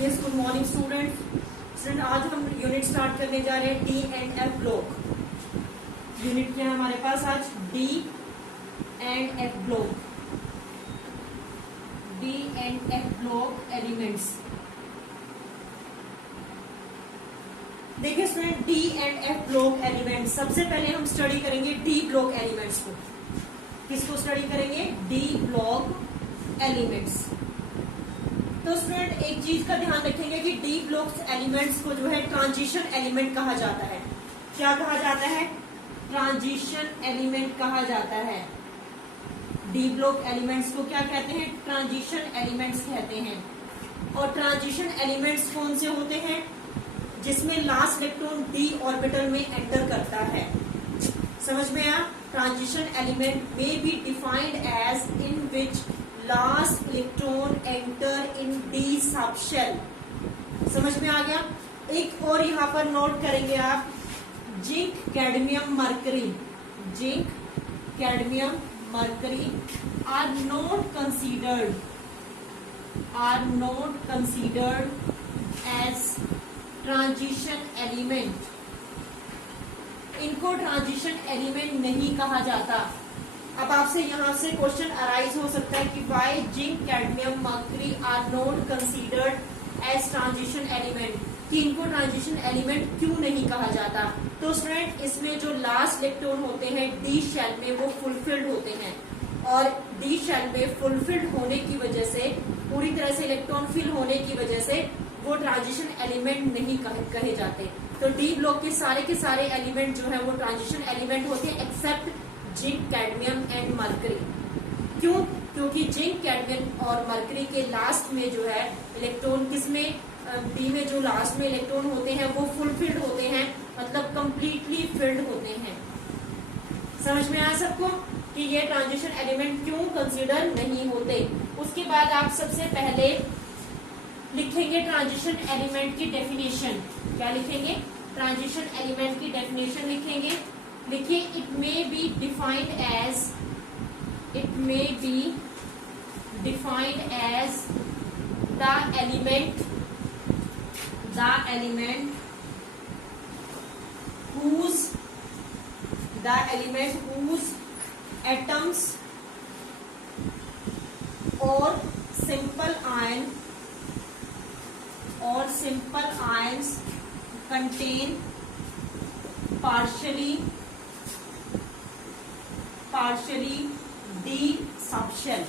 Yes, good morning student. आज हम unit start करने जा रहे हैं D and F block. Unit क्या है हमारे पास आज? D and F block. D and F block elements. देखिए student, D and F block elements, सबसे पहले हम स्टडी करेंगे डी ब्लॉक एलिमेंट्स को। किसको स्टडी करेंगे? D block elements. तो स्टूडेंट एक चीज का ध्यान रखेंगे कि डी ब्लॉक एलिमेंट्स को जो है ट्रांजिशन एलिमेंट कहा जाता है। क्या कहा जाता है? ट्रांजिशन एलिमेंट कहा जाता है। डी ब्लॉक एलिमेंट्स को क्या कहते हैं? ट्रांजिशन एलिमेंट्स कहते हैं। और ट्रांजिशन एलिमेंट्स कौन से होते हैं? जिसमें लास्ट इलेक्ट्रॉन डी ऑर्बिटल में एंटर करता है। समझ में आया? ट्रांजिशन एलिमेंट में be defined as in which last electron enter in d subshell. समझ में आ गया? एक और यहां पर नोट करेंगे आप, zinc cadmium mercury, zinc cadmium mercury are not considered as transition element. इनको ट्रांजिशन एलिमेंट नहीं कहा जाता। अब आपसे यहां से क्वेश्चन अराइज हो सकता है कि why zinc cadmium mercury are not considered as transition element, कि इनको ट्रांजिशन एलिमेंट क्यों नहीं कहा जाता? तो स्टूडेंट इसमें जो लास्ट इलेक्ट्रॉन होते हैं डी शेल में वो फुलफिल्ड होते हैं, और डी शेल में फुलफिल्ड होने की वजह से, पूरी तरह से इलेक्ट्रॉन फिल होने की वजह से वो ट्रांजिशन एलिमेंट नहीं कहे जाते। तो डी ब्लॉक के सारे एलिमेंट जो है वो ट्रांजिशन एलिमेंट होते हैं except zinc cadmium and mercury. क्यों? क्योंकि जिंक कैडमियम और मरकरी के लास्ट में जो है इलेक्ट्रॉन, किसमें? डी में जो लास्ट में इलेक्ट्रॉन होते हैं वो फुलफिल्ड होते हैं, मतलब कंप्लीटली फिल्ड होते हैं। समझ में आया सबको कि ये ट्रांजिशन एलिमेंट क्यों कंसीडर नहीं होते? उसके बाद आप सबसे पहले लिखेंगे ट्रांजिशन एलिमेंट की डेफिनेशन। क्या लिखेंगे? ट्रांजिशन एलिमेंट की डेफिनेशन लिखेंगे। लिखिए, it may be defined as the element whose atoms or simple ions contain partially d subshell।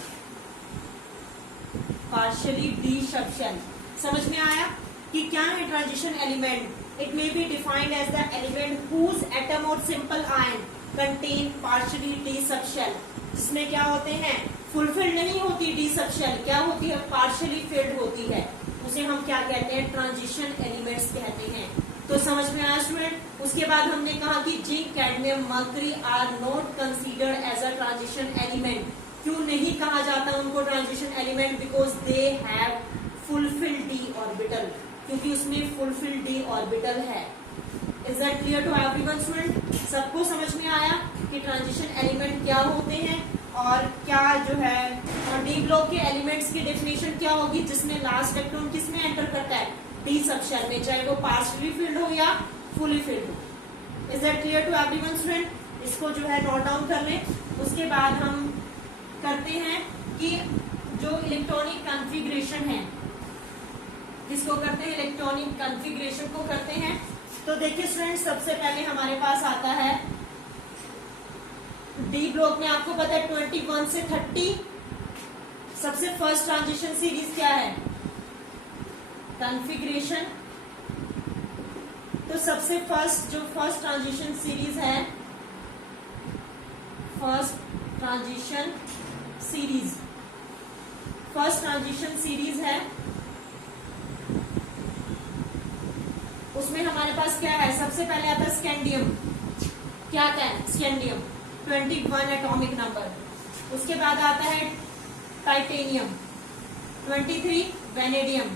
समझ में आया कि क्या है transition element? It may be defined as the element whose atom और simple ion contain partially D subshell. जिसमें क्या होते हैं? फुलफिल्ड नहीं होती डी सबशेल, क्या होती है? पार्शियली फिल्ड होती है। उसे हम क्या कहते हैं? ट्रांजिशन एलिमेंट्स कहते हैं। तो समझ में आया स्टूडेंट? उसके बाद हमने कहा कि zinc cadmium mercury are not considered as a transition element. क्यों नहीं कहा जाता उनको transition element? Because they have fulfilled d orbital, क्योंकि उसमें फुलफिल्ड डी ऑर्बिटल है। Is that clear to everyone student? सबको समझ में आया कि ट्रांजिशन एलिमेंट क्या होते हैं और क्या जो है, और डी ब्लॉक के एलिमेंट्स की डेफिनेशन क्या होगी? जिसमें लास्ट इलेक्ट्रॉन किसमें एंटर करता है? डी सबशेल में, चाहे वो पार्शियली फिल्ड हो या फुली फिल्ड हो। Is that clear to everyone student? इसको जो है नोट डाउन कर लें। उसके बाद हम करते हैं कि जो इलेक्ट्रॉनिक कॉन्फ़िगरेशन है, किसको करते हैं? इलेक्ट्रॉनिक कॉन्फ़िगरेशन को करते हैं। तो देखिए स्टूडेंट, सबसे पहले हमारे पास आता है डी ब्लॉक में, आपको पता है 21 से 30 सबसे फर्स्ट ट्रांजिशन सीरीज क्या है? कॉन्फ़िगरेशन। तो सबसे फर्स्ट ट्रांजिशन सीरीज है, फर्स्ट ट्रांजिशन सीरीज है, उसमें हमारे पास क्या है? सबसे पहले आता है स्कैंडियम। क्या है? Scandium 21 atomic number. उसके बाद आता है titanium, 23 vanadium,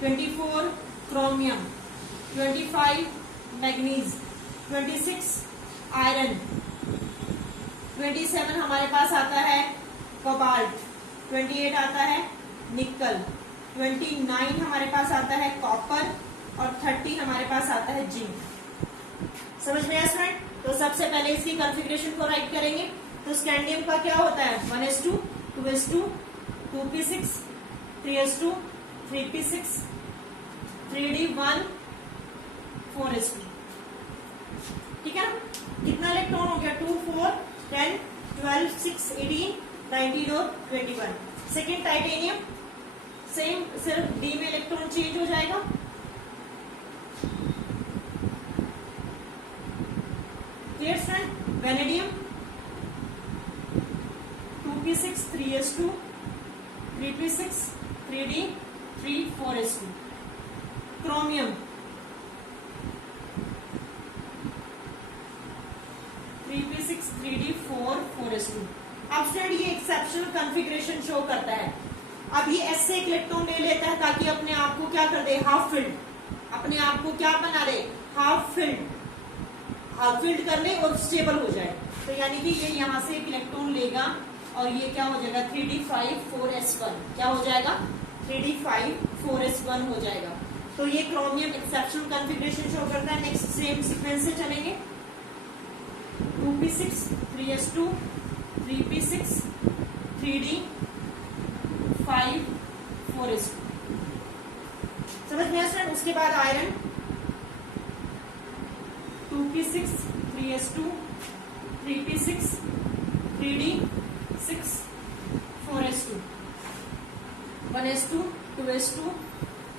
24 chromium, 25 manganese, 26 iron, 27 हमारे पास आता है कोबाल्ट, 28 आता है निकल, 29 हमारे पास आता है कॉपर और 30 हमारे पास आता है जिंक। समझ में आया स्टूडेंट? तो सबसे पहले इसकी कॉन्फ़िगरेशन को राइट करेंगे। तो स्कैंडियम का क्या होता है 1s2 2s2 2p6 3s2 3p6 3d1 4s2। ठीक है ना? कितना इलेक्ट्रॉन हो गया 2 4 10 12 6 18 19 और 21। सेकेंड टाइटेनियम सेम, सिर्फ डी में इलेक्ट्रॉन चेंज हो जाएगा। Clear student? Vanadium 2p6 3s2 3p6 3d 3 4s2। Chromium 3p6 3d 4 4s2। अब स्टूडेंट ये एक्सेप्शनल कॉन्फ़िगरेशन शो करता है। अब ये ऐसे एक इलेक्ट्रॉन ले लेता है ताकि अपने आप को क्या कर दे हाफ फिल्ड, अपने आप को क्या बना दे हाफ फिल्ड कर ले और स्टेबल हो जाए। तो यानी कि ये यहाँ से एक इलेक्ट्रॉन लेगा और ये क्या हो जाएगा 3d5 4s1 क्या हो जाएगा 3d5 4s1 हो जाएगा। तो ये क्रोमियम एक्सेप्शनल कॉन्फ़िगरेशन शो करता है। नेक्स्ट सेम सीक्वेंस से चलेंगे 2p6 3s2 3p6 3d 5 4s2। समझ में आया? उसके बाद iron 2p6 3s2 3p6 3d 6 4s2 1s2 2s2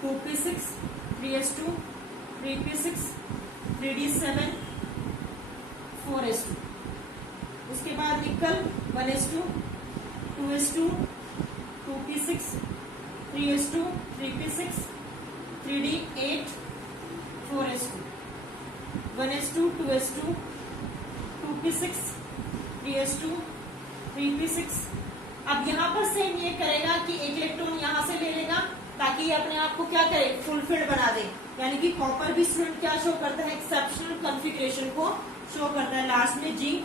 2p6 3s2 3p6 3d7 4s2। उसके बाद निकल 1s2 2s2 2p6 3s2 3p6 3d8 4s2 1s2 2s2 2p6 3s2 3p6। अब यहाँ पर सेम ये करेगा कि एक इलेक्ट्रॉन यहाँ से ले लेगा ताकि ये अपने आप को क्या करे फुलफिल्ड बना दे। यानी कि कॉपर भी स्टूडेंट क्या शो करता है एक्सेप्शनल कॉन्फ़िगरेशन को शो करता है। लास्ट में zinc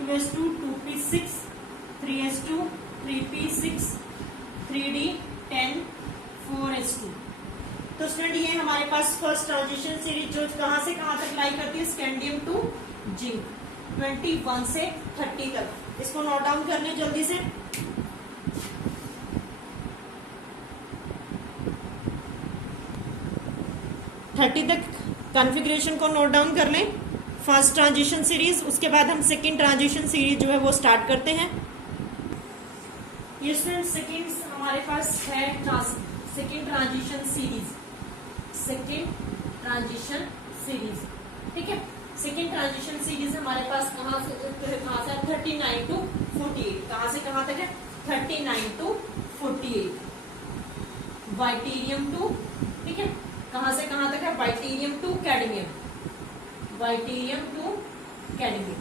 2s2 2p6 3s2 3p6 3d10 4s2। तो स्टूडेंट ये हमारे पास फर्स्ट ट्रांजिशन सीरीज जो कहां से कहां तक लाई करती है स्कैंडियम टू जिंक 21 से 30 तक। इसको नोट डाउन कर लें जल्दी से। थर्टी तक कॉन्फ़िगरेशन को नोट डाउन कर लें फर्स्ट ट्रांजिशन सीरीज। उसके बाद हम सेकेंड ट्रांजिशन सीरीज जो है वो स्टार्ट करते हैं। ये स्टूडेंट सेकेंड हमारे पास है second transition series, second transition series. ठीक है, सेकेंड ट्रांजिशन सीरीज हमारे पास कहाँ से 39 टू 48। कहाँ से कहाँ तक है 39 टू 48। वाइटीरियम टू, ठीक है, कहाँ से कहाँ तक है वाइटीरियम टू कैडमियम, वाइटीरियम टू कैडमियम।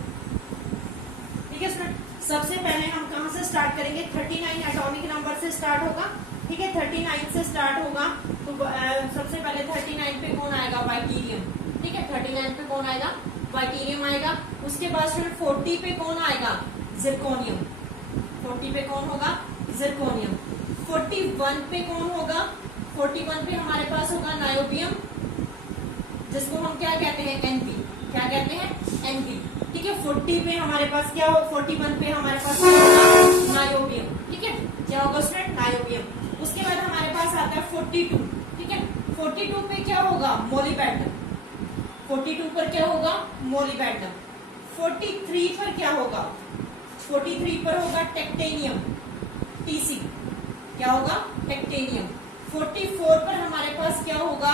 ठीक है स्टूडेंट, सबसे पहले हम कहाँ से स्टार्ट करेंगे 39 एटॉमिक नंबर से स्टार्ट होगा। ठीक है, 39 से स्टार्ट होगा तो सबसे पहले 39 पे कौन आएगा वाइटीरियम। ठीक है, 39 पे कौन आएगा वाइटीरियम आएगा। उसके बाद स्टूडेंट 40 पे कौन आएगा जिरकोनियम, 40 पे कौन होगा जिरकोनियम। 41 पे कौन होगा 41 पे हमारे पास होगा नायोबियम, जिसको हम क्या कहते हैं एनपी, क्या कहते हैं एनपी। ठीक है, 40 पे हमारे पास क्या हो 41 पे हमारे पास नायोबियम। ठीक है, क्या होगा स्टूडेंट नायोबियम। उसके बाद हमारे पास आता है 42। ठीक है, 42 पे क्या होगा मोलिबेडनम, 42 पर क्या होगा मोलिबेडनम। 43 पर क्या होगा 43 पर होगा टेक्टेनियम, टीसी, क्या होगा टेक्टेनियम। 44 पर हमारे पास क्या होगा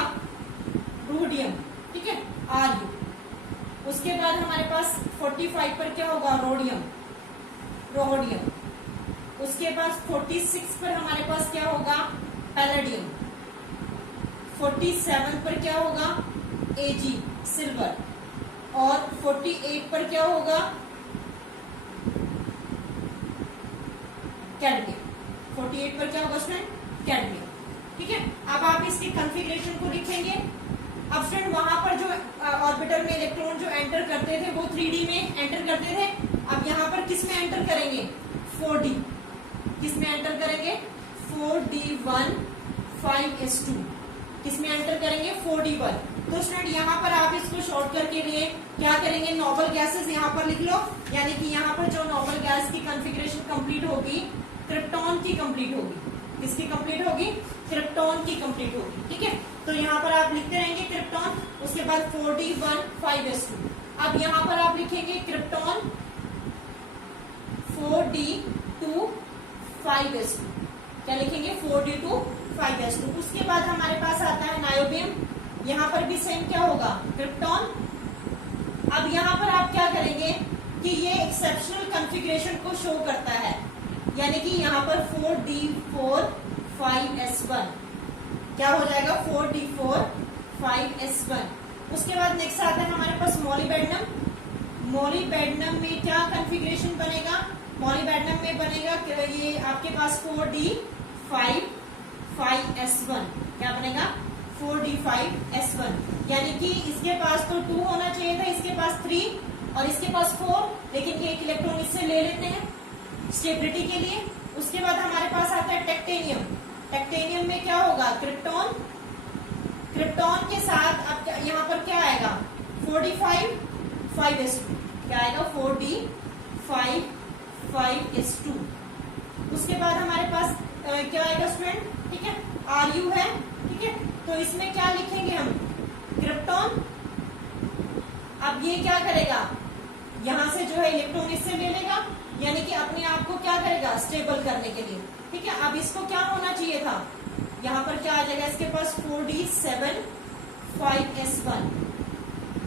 रोडियम। ठीक है, आर्यू। उसके बाद हमारे पास 45 पर क्या होगा रोडियम, रोडियम। उसके बाद 46 पर हमारे पास क्या होगा पैलेडियम। 47 पर क्या होगा एजी सिल्वर। और 48 पर क्या होगा कैडमियम। 48 पर क्या होगा स्टूडेंट कैडमियम। ठीक है, अब आप इसकी कॉन्फ़िगरेशन को लिखेंगे। अब स्टूडेंट वहां पर जो ऑर्बिटल में इलेक्ट्रॉन जो एंटर करते थे वो 3D में एंटर करते थे। अब यहाँ पर किस में एंटर करेंगे 4D, किस में एंटर करेंगे 4D 4D1 5s2 किसमें एंटर करेंगे 4D1। तो स्टूडेंट यहाँ पर आप इसको शॉर्टकट के लिए क्या करेंगे, नोबल गैसेस यहाँ पर लिख लो, यानी कि यहाँ पर जो नोबल गैस की कॉन्फ़िगरेशन कंप्लीट होगी क्रिप्टॉन की कंप्लीट होगी। किसकी कंप्लीट होगी, क्रिप्टॉन की कंप्लीट होगी। ठीक है, तो यहाँ पर आप लिखते रहेंगे क्रिप्टॉन, उसके बाद 4D1 5s2। अब यहाँ पर आप लिखेंगे क्रिप्टॉन 4D2 5s2, क्या लिखेंगे 4D2 5s2। उसके बाद हमारे पास आता है नायोबियम, यहाँ पर भी सेम क्या होगा क्रिप्टॉन। अब यहाँ पर आप क्या करेंगे कि ये एक्सेप्शनल कॉन्फ़िगरेशन को शो करता है, यानी कि यहाँ पर 4D4 5s1 क्या हो जाएगा 4D4 5s1। उसके बाद नेक्स्ट आता है हमारे पास मोलिबेडनम। मोलिबेडनम में क्या कॉन्फ़िगरेशन बनेगा, मोलिबेडनम में बनेगा ये आपके पास 4D5 5s1, क्या बनेगा 4D5s1, यानी कि इसके पास तो 2 होना चाहिए था, इसके पास 3 और इसके पास 4, लेकिन एक इलेक्ट्रॉन इससे ले लेते हैं स्टेबिलिटी के लिए। उसके बाद हमारे पास आता है टेक्टेनियम। टेक्टेनियम में क्या होगा क्रिप्टॉन, क्रिप्टॉन के साथ अब यहाँ पर क्या आएगा 4D5 5s2, क्या आएगा 4D5 5s2। उसके बाद हमारे पास क्या आएगा स्टूडेंट, ठीक है Ru है, ठीक है, तो इसमें क्या लिखेंगे हम क्रिप्टॉन। अब ये क्या करेगा, यहां से जो है इलेक्ट्रॉन इससे ले लेगा, यानी कि अपने आप को क्या करेगा स्टेबल करने के लिए। ठीक है, अब इसको क्या होना चाहिए था, यहाँ पर क्या आ जाएगा इसके पास 4D7 5s1,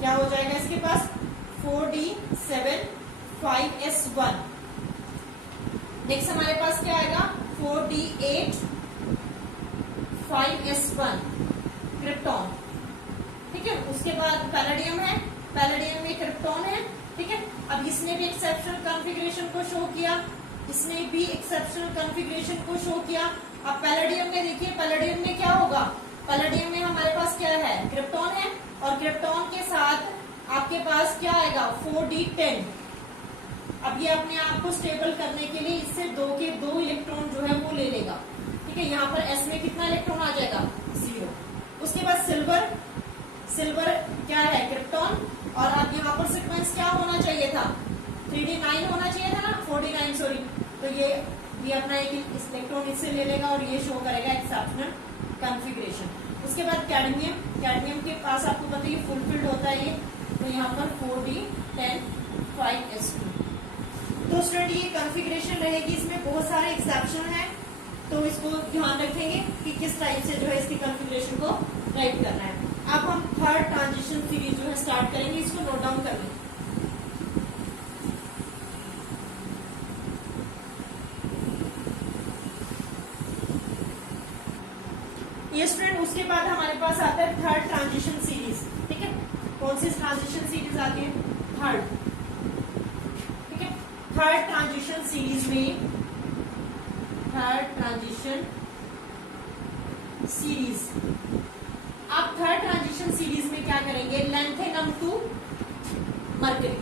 क्या हो जाएगा इसके पास 4D7 5s1। नेक्स्ट हमारे पास क्या आएगा 4D8 5s1 क्रिप्टॉन। ठीक है, उसके बाद पैलेडियम है, पैलेडियम में क्रिप्टॉन है। ठीक है, अब इसने भी एक्सेप्शनल कॉन्फ़िगरेशन को शो किया, इसने भी एक्सेप्शनल कॉन्फ़िगरेशन को शो किया। अब पैलेडियम में देखिए, पैलेडियम में क्या होगा, पैलेडियम में हमारे पास क्या है क्रिप्टॉन है, और क्रिप्टॉन के साथ आपके पास क्या आएगा 4D10। अब ये अपने आप को स्टेबल करने के लिए इससे 2 के 2 इलेक्ट्रॉन जो है वो ले लेगा। ठीक है, यहाँ पर S में कितना इलेक्ट्रॉन आ जाएगा 0। उसके बाद सिल्वर, सिल्वर क्या है क्रिप्टॉन, और अब यहाँ पर सीक्वेंस क्या होना चाहिए था 3D9 होना चाहिए था ना 4D9 सॉरी, तो ये अपना एक इलेक्ट्रॉन इससे ले लेगा और ये शो करेगा एक्सेप्शनल कॉन्फ़िगरेशन। उसके बाद कैडमियम, कैडमियम के पास आपको पता है ये फुलफिल्ड होता है ये, तो यहाँ पर 4D10 5s2। तो स्टूडेंट ये कॉन्फ़िगरेशन रहेगी, इसमें बहुत सारे एक्सेप्शन है, तो इसको ध्यान रखेंगे कि किस टाइप से जो है इसकी कॉन्फ़िगरेशन को राइट करना है। अब हम थर्ड ट्रांजिशन सीरीज जो है स्टार्ट करेंगे, इसको नोट डाउन कर लें। ये स्टूडेंट उसके बाद हमारे पास आता है थर्ड ट्रांजिशन सीरीज। ठीक है, कौन सी ट्रांजिशन सीरीज आती है थर्ड। ठीक है, थर्ड ट्रांजिशन सीरीज में, थर्ड ट्रांजिशन सीरीज, आप थर्ड ट्रांजिशन सीरीज में क्या करेंगे लैंथेनम टू मरकरी।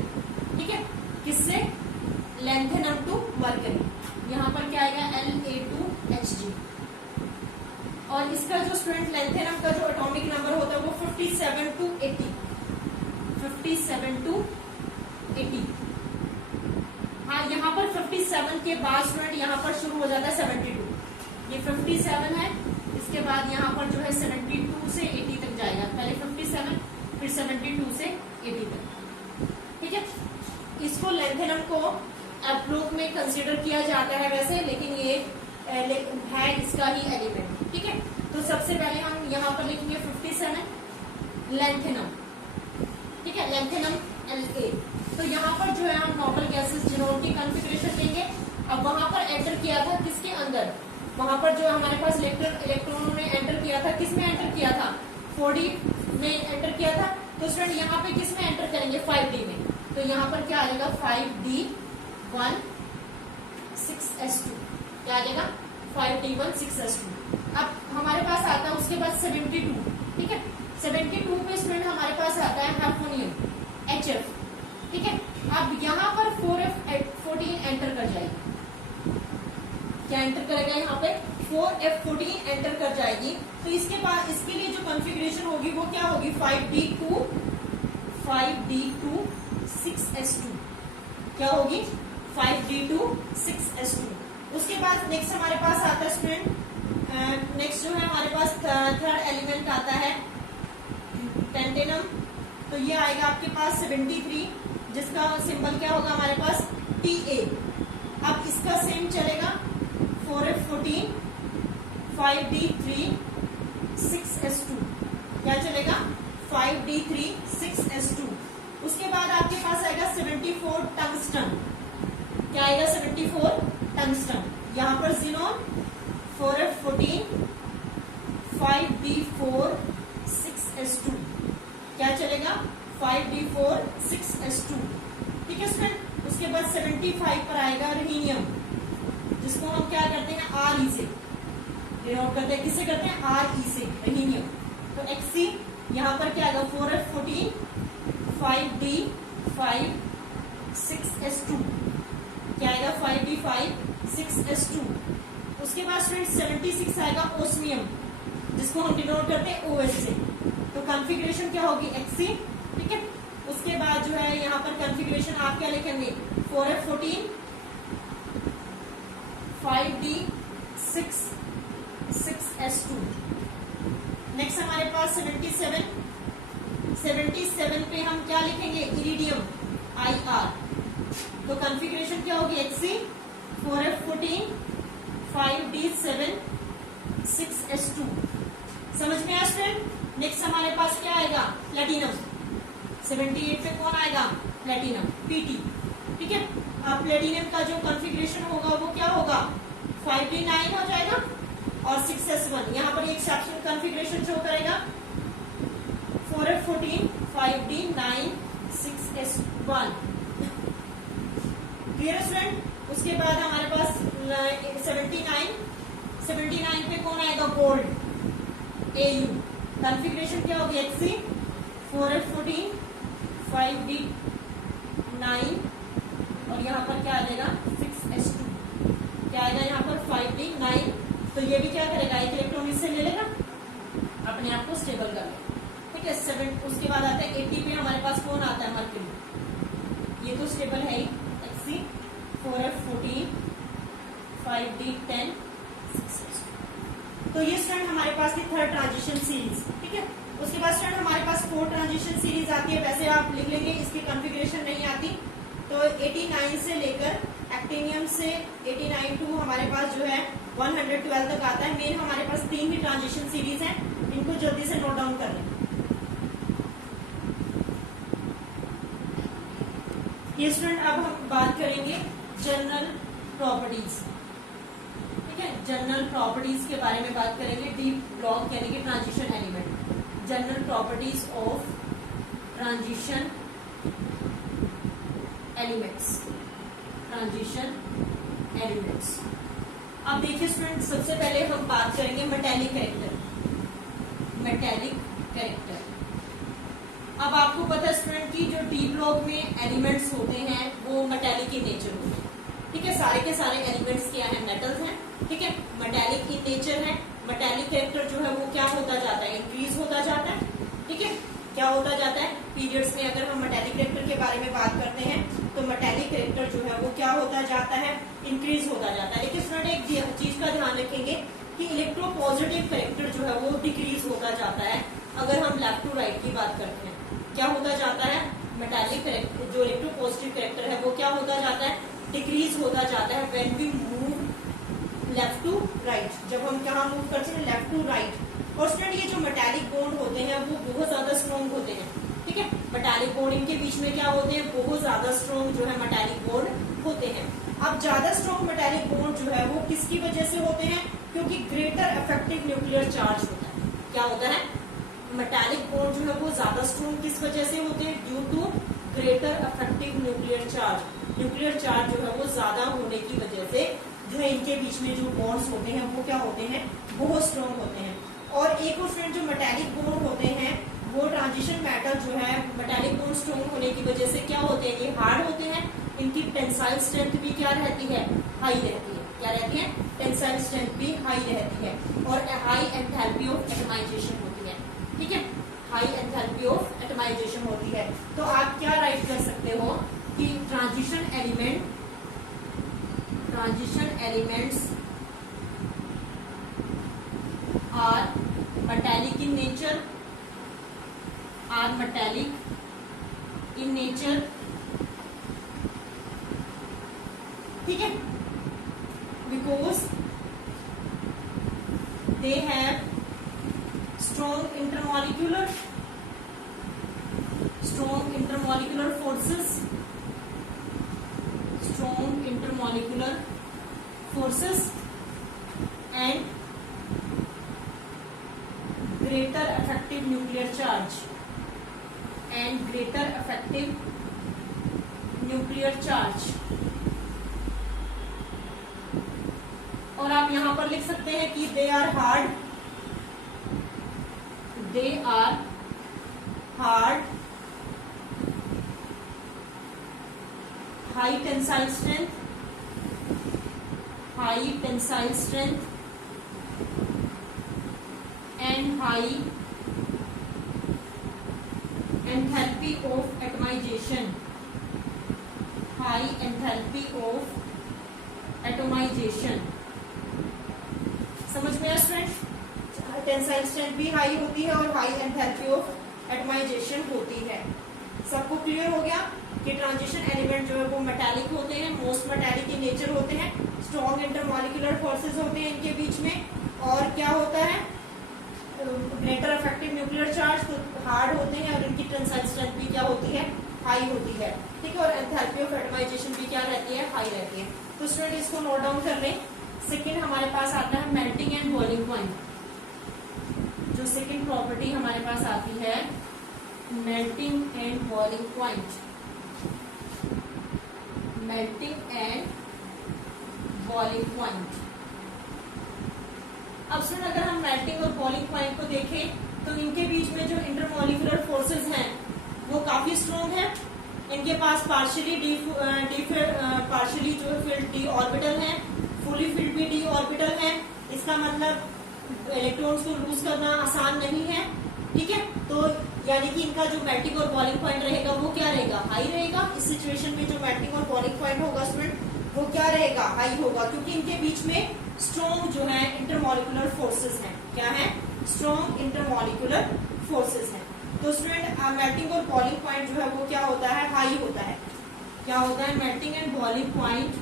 ठीक है, किससे लैंथेनम टू मरकरी, यहाँ पर क्या आएगा La2Hg, और इसका जो स्टूडेंट लैंथेनम का जो एटॉमिक नंबर होता है वो 57 to 80, 57 to 80। हाँ, यहाँ पर 57 के बाद स्टूडेंट यहाँ पर शुरू हो जाता है 72। ये 57 है, इसके बाद यहाँ पर जो है 72 से 80 तक जाएगा, पहले 57 फिर 72 से 80 तक। ठीक है, इसको लैंथेनम को अप्रोक में कंसीडर किया जाता है वैसे, लेकिन ये है इसका ही एलिमेंट। ठीक है, तो सबसे पहले हम यहाँ पर लिखेंगे 57 लैंथेनम। ठीक है, लैंथेनम La। तो यहाँ पर जो है हम नॉर्मल गैसेस जिनोन की कॉन्फ़िगरेशन लेंगे। अब वहां पर एंटर किया था किसके अंदर, वहां पर जो हमारे पास इलेक्ट्रॉनों ने एंटर किया था, किसमें एंटर किया था 4D में एंटर किया था। तो स्टूडेंट यहाँ पे किसमें एंटर करेंगे 5D में, तो यहाँ पर क्या आ जाएगा 5D1 6s2, क्या आ जाएगा 5D1 6s2। अब हमारे पास आता है उसके बाद 72। ठीक है, 72 पे स्टूडेंट हमारे पास आता है हाइपोनियम HF। ठीक है, अब यहाँ पर 4F14 एंटर कर जाएगी, क्या एंटर करेगा यहाँ पे 4F14 एंटर कर जाएगी, तो इसके बाद इसके लिए जो कॉन्फ़िगरेशन होगी वो क्या होगी, 5D2 6S2 क्या होगी, 5D2 6S2। उसके बाद नेक्स्ट हमारे पास आता है स्टूडेंट, नेक्स्ट जो है हमारे पास थर्ड एलिमेंट आता है टेंटेनम। तो ये आएगा आपके पास 73, जिसका सिंबल क्या होगा हमारे पास, Ta। अब इसका सेम चलेगा 4F14 5D3 6S2 क्या चलेगा, 5D3 6S2। उसके बाद आपके पास आएगा 74 टंगस्टन, क्या आएगा 74 टंगस्टन। यहाँ पर जिनोन 4F14 5D4 6S2 क्या चलेगा, 5D4 6S2। ठीक है स्टूडेंट। उसके बाद 75 पर आएगा रहीनियम, जिसको हम क्या करते हैं, RE से डिनोट करते हैं, किससे करते हैं, RE से, रहीनियम। तो Xc यहाँ पर क्या आएगा, 4F14 5D5 6S2 क्या आएगा, 5D5 6S2। उसके बाद स्टूडेंट 76 आएगा ओस्मियम, जिसको हम डिनोट करते हैं OS से। तो कॉन्फ़िगरेशन क्या होगी, Xc। ठीक है। उसके बाद जो है यहाँ पर कॉन्फ़िगरेशन आप क्या लिखेंगे, 4F14 5D6 6S2। नेक्स्ट हमारे पास 77 पे हम क्या लिखेंगे, इरिडियम IR। तो कॉन्फ़िगरेशन क्या होगी, Xc 4F14 5D7 6S2। समझ में आया स्टूडेंट। नेक्स्ट हमारे पास क्या आएगा, प्लेटिनम। 78 पे कौन आएगा, प्लेटिनम PT। ठीक है। अब प्लेटिनम का जो कॉन्फ़िगरेशन होगा वो क्या होगा, 5D9 हो जाएगा और 6S1। यहाँ पर एक सेक्शन कॉन्फ़िगरेशन शो करेगा 4F14 5D9 6S1। Clear student. उसके बाद हमारे पास 79 पे कौन आएगा, गोल्ड AU। कॉन्फ़िगरेशन क्या होगी, Xc 4F14 5D9 और यहाँ पर क्या आ जाएगा, 6S2 क्या आएगा यहाँ पर, 5D9। तो ये भी क्या करेगा, एक इलेक्ट्रॉन इससे ले लेगा, अपने आप को स्टेबल कर लेगा। ठीक है। 7 उसके बाद आता है 80 पे हमारे पास कौन आता है, मर्क्यूरी। ये तो स्टेबल है ही, Xc 4F14 5D10 6S2। तो ये स्टूडेंट हमारे पास थी थर्ड ट्रांजिशन सीरीज। ठीक है। उसके बाद स्टूडेंट हमारे पास फोर्थ ट्रांजिशन सीरीज आती है, वैसे आप लिख लेंगे, इसकी कॉन्फ़िगरेशन नहीं आती। तो 89 से लेकर एक्टिनियम से 89 टू हमारे पास जो है 112 तक आता है। मेन हमारे पास 3 ही ट्रांजिशन सीरीज हैं, इनको जल्दी से नोट डाउन कर लें। ये स्टूडेंट अब हम बात करेंगे जनरल प्रॉपर्टीज। ठीक है। जनरल प्रॉपर्टीज के बारे में बात करेंगे, डी ब्लॉक यानी कि transition element. General properties of transition elements. Transition elements. अब देखिए स्टूडेंट, सबसे पहले हम बात करेंगे मेटेलिक कैरेक्टर। Metallic character. अब आपको पता है स्टूडेंट की जो डी ब्लॉक में एलिमेंट्स होते हैं वो मेटेलिक इन नेचर होते हैं। ठीक है। सारे के सारे एलिमेंट्स क्या है, मेटल्स हैं। ठीक है। मेटेलिक इन नेचर है। मेटेलिक कैरेक्टर जो है वो क्या होता जाता है, इंक्रीज होता जाता है। ठीक है। क्या होता जाता है, पीरियड्स में अगर हम मेटेलिक कैरेक्टर के बारे में बात करते हैं तो मेटेलिक कैरेक्टर जो है वो क्या होता जाता है, इंक्रीज होता जाता है। लेकिन स्टूडेंट एक चीज का ध्यान रखेंगे कि इलेक्ट्रोपॉजिटिव कैरेक्टर जो है वो डिक्रीज होता जाता है अगर हम लेफ्ट टू राइट की बात करते हैं। क्या होता जाता है, मेटेलिक कैरेक्टर जो इलेक्ट्रोपॉजिटिव कैरेक्टर है वो क्या होता जाता है, डिक्रीज होता जाता है when we move left to right. जब हम कहाँ मूव करते हैं, लेफ्ट टू राइट। और स्टूडेंट ये जो मेटालिक बॉन्ड होते हैं वो बहुत ज्यादा स्ट्रॉन्ग होते हैं। ठीक है। मेटालिक बॉन्ड इनके बीच में क्या होते हैं, बहुत ज्यादा स्ट्रॉन्ग जो है मेटालिक बॉन्ड होते हैं। अब ज्यादा स्ट्रॉन्ग मेटालिक बॉन्ड जो है वो किसकी वजह से होते हैं, क्योंकि ग्रेटर इफेक्टिव न्यूक्लियर चार्ज होता है। क्या होता है, मेटालिक बॉन्ड जो है वो ज्यादा स्ट्रॉन्ग किस वजह से होते हैं, due to greater effective nuclear charge. Nuclear charge जो है वो ज्यादा होने की वजह से जो है इनके बीच में जो बॉन्ड्स होते हैं वो क्या होते हैं, बहुत स्ट्रॉन्ग होते हैं। और एक और फ्रेंड जो मेटालिक बॉन्ड होते हैं वो ट्रांजिशन मेटल जो है मेटालिक बॉन्ड स्ट्रॉन्ग होने की वजह से क्या होते हैं, ये हार्ड होते हैं। इनकी टेंसाइल स्ट्रेंथ भी क्या रहती है, हाई रहती है। क्या रहती है, टेंसाइल स्ट्रेंथ भी हाई रहती है और हाई एंथैल्पी ऑफ एटमाइजेशन होती है। ठीक है, हाई एंथैल्पी ऑफ एटमाइजेशन होती है। तो आप क्या राइट कर सकते हो कि transition elements are metallic in nature, ठीक है, because they have strong intermolecular forces and greater effective nuclear charge और आप यहां पर लिख सकते हैं कि they are hard high tensile strength and high enthalpy of atomization, समझ में आया स्टूडेंट? टेंसाइल स्ट्रेंथ भी हाई होती है और हाई एंथैल्पी ऑफ एटमाइजेशन होती है। सबको क्लियर हो गया कि ट्रांजिशन एलिमेंट जो है वो मेटालिक होते हैं, मोस्ट मेटालिक इन नेचर होते हैं, स्ट्रॉन्ग इंटरमॉलिक्यूलर फोर्सेस होते हैं इनके बीच में, और क्या होता है, ग्रेटर इफेक्टिव न्यूक्लियर चार्ज, तो हार्ड होते हैं और इनकी टेंसाइल स्ट्रेंथ भी क्या होती है, हाई होती है। ठीक है, और एंथैल्पी ऑफ एटमाइजेशन भी क्या रहती है, हाई रहती है। तो स्टूडेंट इसको नोट डाउन कर लें। सेकेंड हमारे पास आता है मेल्टिंग एंड बॉइलिंग पॉइंट। जो सेकेंड प्रॉपर्टी हमारे पास आती है मेल्टिंग एंड बॉइलिंग पॉइंट। अब सुन, अगर हम मेल्टिंग और बॉइलिंग पॉइंट को देखें तो इनके बीच में जो इंटरमॉलिक्यूलर फोर्सेस हैं वो काफी स्ट्रॉन्ग है। इनके पास पार्शियली जो फिल्ड डी ऑर्बिटल है, फुली फिल्ड भी डी ऑर्बिटल है। इसका मतलब इलेक्ट्रॉन्स को लूज करना आसान नहीं है। ठीक है, तो यानी कि इनका जो मेल्टिंग और बॉइलिंग पॉइंट रहेगा वो क्या रहेगा, हाई रहेगा। इस सिचुएशन में जो मेल्टिंग और बॉइलिंग पॉइंट होगा स्टूडेंट वो क्या रहेगा, हाई होगा, क्योंकि इनके बीच में स्ट्रॉन्ग जो है इंटरमॉलिक्यूलर फोर्सेस हैं। क्या है, स्ट्रॉन्ग इंटरमॉलिक्यूलर फोर्सेस हैं। तो स्टूडेंट मेल्टिंग और बॉइलिंग पॉइंट जो है वो क्या होता है, हाई होता है। क्या होता है, melting and boiling point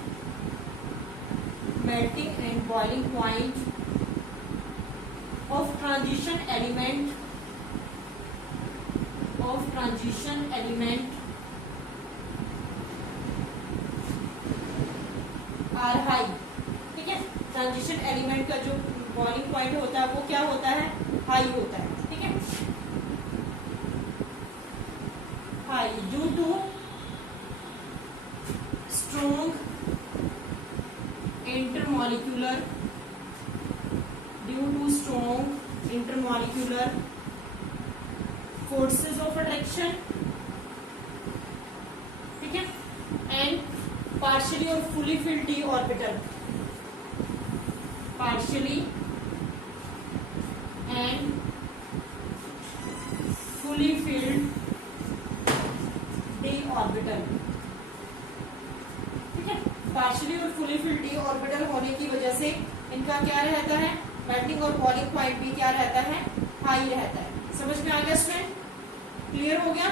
of transition element are high। ठीक है, ट्रांजिशन एलिमेंट का जो बॉइलिंग पॉइंट होता है वो क्या होता है, हाई होता है। ठीक है, high due to strong intermolecular forces of attraction। ठीक है, एंड partially और fully filled d orbital, partially and fully filled d orbital। ठीक है, partially और fully filled d orbital होने की वजह से इनका क्या रहता है, मेल्टिंग और बॉइलिंग पॉइंट भी क्या रहता है, हाई रहता है। समझ में आ गया स्टूडेंट? क्लियर हो गया?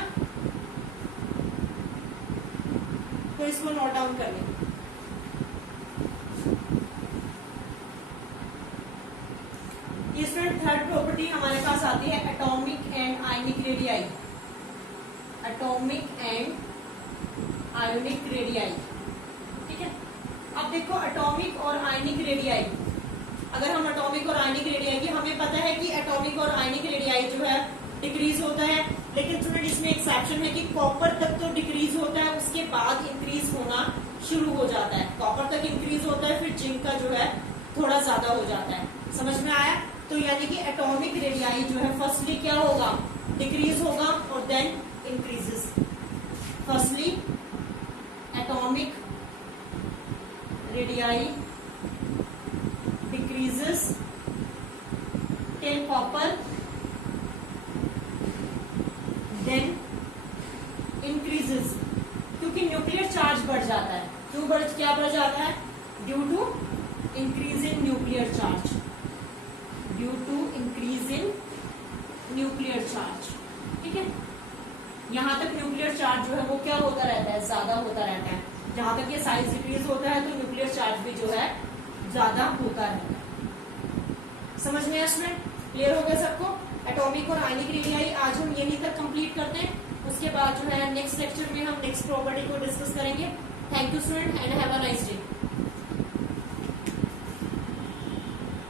तो इसको नोट डाउन कर लें। इसमें थर्ड प्रॉपर्टी हमारे पास आती है एटॉमिक एंड आयनिक रेडियाई। ठीक है, अब देखो एटॉमिक और आयनिक रेडियाई, अगर हम एटॉमिक और आयनिक रेडियाई की, हमें पता है कि एटॉमिक और आयनिक रेडियाई जो है डिक्रीज होता है, लेकिन स्टूडेंट इसमें एक्सेप्शन है कि कॉपर तक तो डिक्रीज होता है, उसके बाद इंक्रीज होना शुरू हो जाता है। कॉपर तक इंक्रीज होता है, फिर जिंक का जो है थोड़ा ज्यादा हो जाता है। समझ में आया? तो यानी कि एटॉमिक रेडियाई जो है फर्स्टली क्या होगा, डिक्रीज होगा और then increases. Firstly atomic radii contain copper, then increases, क्योंकि न्यूक्लियर चार्ज बढ़ जाता है. क्या बढ़ जाता है? Due to increase in nuclear charge. Due to increase in nuclear charge. ठीक है, यहां तक न्यूक्लियर चार्ज जो है वो क्या होता रहता है? ज्यादा होता रहता है. जहां तक ये साइज डिक्रीज होता है तो न्यूक्लियर चार्ज भी जो है ज्यादा होता रहता है. समझ में आया स्टूडेंट? क्लियर हो गया सबको? एटॉमिक और आयनिक रेडियाई आज हम यहीं तक कंप्लीट करते हैं. उसके बाद जो है नेक्स्ट लेक्चर में हम नेक्स्ट प्रॉपर्टी को डिस्कस करेंगे. Thank you student and have a nice day.